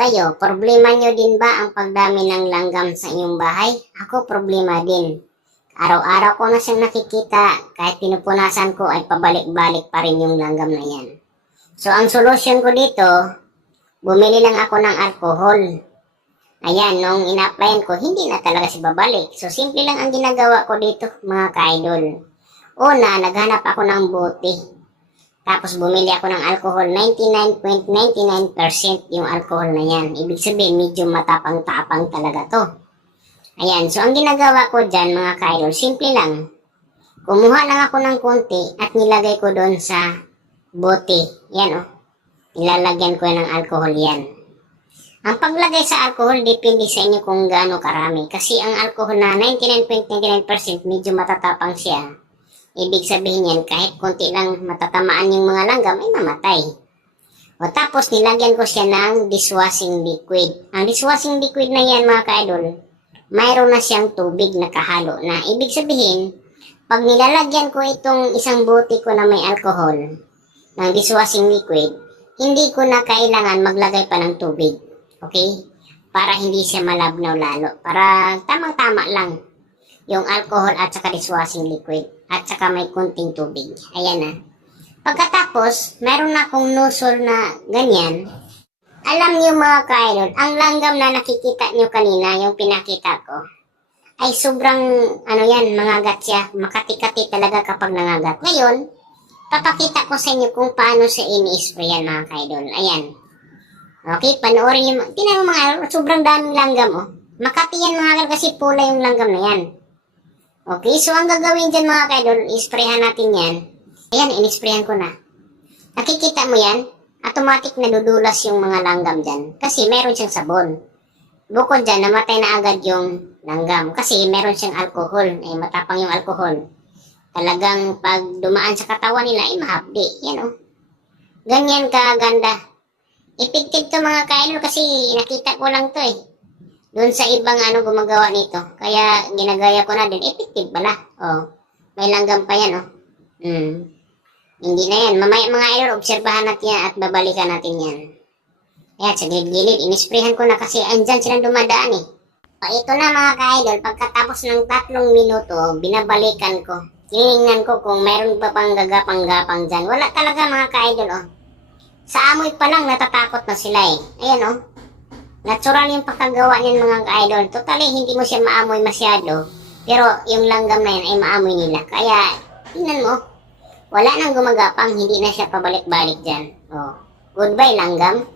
Kayo, problema nyo din ba ang pagdami ng langgam sa inyong bahay? Ako, problema din. Araw-araw ko na siyang nakikita, kahit pinupunasan ko ay pabalik-balik pa rin yung langgam na yan. So, ang solusyon ko dito, bumili lang ako ng alcohol. Ayan, nung ina-applyan ko, hindi na talaga si babalik. So, simple lang ang ginagawa ko dito, mga ka-idol. Una, naghanap ako ng bote. Tapos bumili ako ng alcohol, 99.99% yung alcohol na yan. Ibig sabihin, medyo matapang-tapang talaga to. Ayan, so ang ginagawa ko dyan, mga kaidol, simple lang. Kumuha lang ako ng konti at nilagay ko doon sa bote. Yan o. Oh. Nilalagyan ko ng alcohol yan. Ang paglagay sa alcohol, depende sa inyo kung gaano karami. Kasi ang alcohol na 99.99% medyo matatapang siya. Ibig sabihin yan, kahit konti lang matatamaan yung mga langgam, ay mamatay. O tapos, nilagyan ko siya ng dishwashing liquid. Ang dishwashing liquid na yan, mga ka-idol, mayroon na siyang tubig na kahalo na. Ibig sabihin, pag nilalagyan ko itong isang buti ko na may alcohol ng dishwashing liquid, hindi ko na kailangan maglagay pa ng tubig. Okay? Para hindi siya malabnaw lalo. Para tamang-tama lang yung alcohol at saka dishwashing liquid at saka may kunting tubig. Ayan na. Pagkatapos, meron na akong nozzle na ganyan. Alam niyo mga kaidol, ang langgam na nakikita niyo kanina, yung pinakita ko, ay sobrang, ano yan, mangagat siya. Makati-kati talaga kapag nangagat. Ngayon, papakita ko sa inyo kung paano siya ini-sprayan mga kaidol. Ayan. Okay, panoorin niyo. Tinan mo mga sobrang daming langgam, oh. Makati yan mga kaidol kasi pula yung langgam na yan. Okay, so ang gagawin dyan mga kaidol, isprayhan natin yan. Ayan, inisprayan ko na. Nakikita mo yan? Automatic na dudulas yung mga langgam dyan. Kasi meron siyang sabon. Bukod dyan, namatay na agad yung langgam. Kasi meron siyang alcohol. Eh, matapang yung alcohol. Talagang pag dumaan sa katawan nila, ay mahapdi. Yan o. Oh. Ganyan kaganda. Effective to mga kaidol kasi nakita ko lang to eh doon sa ibang ano gumagawa nito. Kaya ginagaya ko na din. Effective pala. Oh. May langgam pa yan, oh. Hmm. Hindi na yan. Mamaya mga idol, obserbahan natin yan at babalikan natin yan. Ayan, sa gilid-gilid, inisprehan ko na kasi andyan silang dumadaan eh. O, ito na mga ka-idol, pagkatapos ng tatlong minuto, binabalikan ko. Tinignan ko kung meron pa pang gagapang-gapang dyan. Wala talaga mga ka-idol, oh. Sa amoy pa lang, natatakot na sila eh. Ayan, oh. Natural yung pagkagawa niyan mga ka-idol. Totally, hindi mo siya maamoy masyado. Pero yung langgam na yan ay maamoy nila. Kaya, tingnan mo. Wala nang gumagapang, hindi na siya pabalik-balik dyan. Oh. Goodbye, langgam.